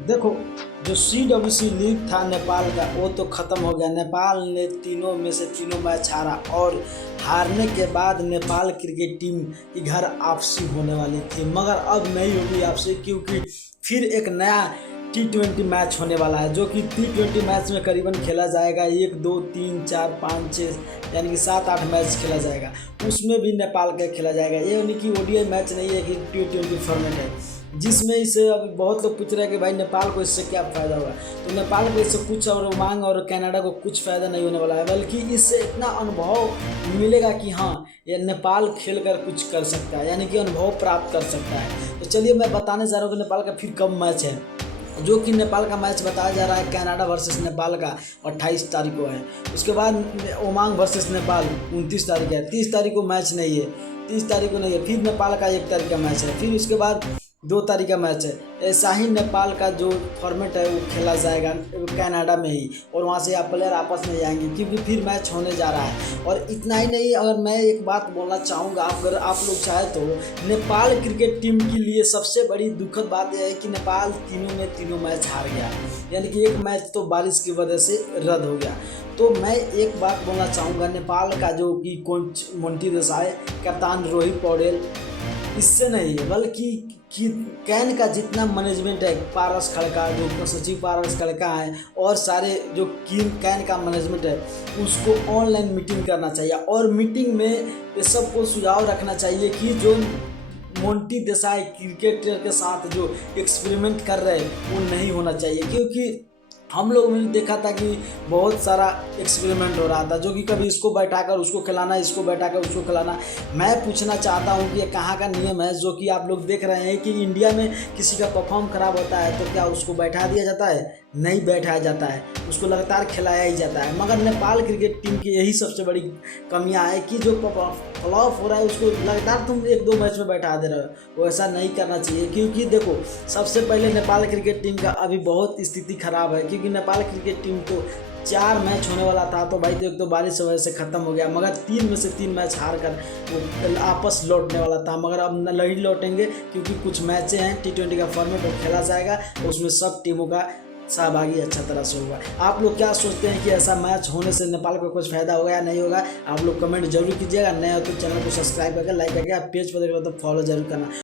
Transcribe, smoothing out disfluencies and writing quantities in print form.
देखो, जो CWC league था नेपाल का वो तो ख़त्म हो गया। नेपाल ने तीनों में से तीनों मैच हारा और हारने के बाद नेपाल क्रिकेट टीम की घर वापसी होने वाली थी, मगर अब नहीं होगी वापसी, क्योंकि फिर एक नया T20 मैच होने वाला है, जो कि T20 मैच में करीबन खेला जाएगा 1 2 3 4 5 6, यानी कि 7 8 मैच खेला जाएगा। उसमें भी नेपाल का खेला जाएगा। ये यानी कि ODI मैच नहीं है कि T20 फॉर्मेट है, जिसमें इसे अभी बहुत लोग पूछ रहे हैं कि भाई नेपाल को इससे क्या फ़ायदा होगा। तो नेपाल को इससे कुछ और ओमांग और कनाडा को कुछ फ़ायदा नहीं होने वाला है, बल्कि इससे इतना अनुभव मिलेगा कि हाँ, ये नेपाल खेल कर कुछ कर सकता है, यानी कि अनुभव प्राप्त कर सकता है। तो चलिए मैं बताने जा रहा हूँ कि नेपाल का फिर कब मैच है। जो कि नेपाल का मैच बताया जा रहा है कनाडा वर्सेस नेपाल का 28 तारीख को है। उसके बाद ओमांग वर्सेस नेपाल 29 तारीख है। 30 तारीख को मैच नहीं है, 30 तारीख को नहीं है। फिर नेपाल का 1 तारीख का मैच है। फिर उसके बाद 2 तारीख का मैच है। ऐसा ही नेपाल का जो फॉर्मेट है वो खेला जाएगा कनाडा में ही, और वहाँ से आप प्लेयर आपस में जाएंगे, क्योंकि फिर मैच होने जा रहा है। और इतना ही नहीं, अगर मैं एक बात बोलना चाहूँगा, अगर आप लोग चाहे तो नेपाल क्रिकेट टीम के लिए सबसे बड़ी दुखद बात यह है कि नेपाल तीनों में तीनों मैच हार गया, यानी कि एक मैच तो बारिश की वजह से रद्द हो गया। तो मैं एक बात बोलना चाहूँगा, नेपाल का जो कि कोच मोंटी देसाई, कप्तान रोहित पौडेल, इससे नहीं है, बल्कि कि कैन का जितना मैनेजमेंट है, पारस खड़का जो सचिव पारस खड़का है, और सारे जो कैन का मैनेजमेंट है, उसको ऑनलाइन मीटिंग करना चाहिए। और मीटिंग में ये सबको सुझाव रखना चाहिए कि जो मोंटी देसाई क्रिकेटर के साथ जो एक्सपेरिमेंट कर रहे हैं वो नहीं होना चाहिए, क्योंकि हम लोग ने देखा था कि बहुत सारा एक्सपेरिमेंट हो रहा था, जो कि कभी इसको बैठाकर उसको खिलाना, इसको बैठाकर उसको खिलाना। मैं पूछना चाहता हूं कि ये कहाँ का नियम है, जो कि आप लोग देख रहे हैं कि इंडिया में किसी का परफॉर्म खराब होता है तो क्या उसको बैठा दिया जाता है? नहीं बैठाया जाता है, उसको लगातार खिलाया ही जाता है। मगर नेपाल क्रिकेट टीम की यही सबसे बड़ी कमियां है कि जो फ्लॉप हो रहा है उसको लगातार तुम 1 2 मैच में बैठा दे रहे हो। वो ऐसा नहीं करना चाहिए, क्योंकि देखो, सबसे पहले नेपाल क्रिकेट टीम का अभी बहुत स्थिति खराब है, क्योंकि नेपाल क्रिकेट टीम तो 4 मैच होने वाला था, तो भाई एक तो बारिश की वजह से ख़त्म हो गया, मगर 3 में से 3 मैच हार कर वो आपस लौटने वाला था। मगर अब नहीं लौटेंगे, क्योंकि कुछ मैचें हैं T20 का फॉर्मेट वो खेला जाएगा, उसमें सब टीमों का सहभागी अच्छा तरह से होगा। आप लोग क्या सोचते हैं कि ऐसा मैच होने से नेपाल को कुछ फायदा होगा या नहीं होगा? आप लोग कमेंट जरूर कीजिएगा। नए हो तो चैनल को सब्सक्राइब करके लाइक करके, आप पेज पर देख रहे हो तो फॉलो जरूर करना।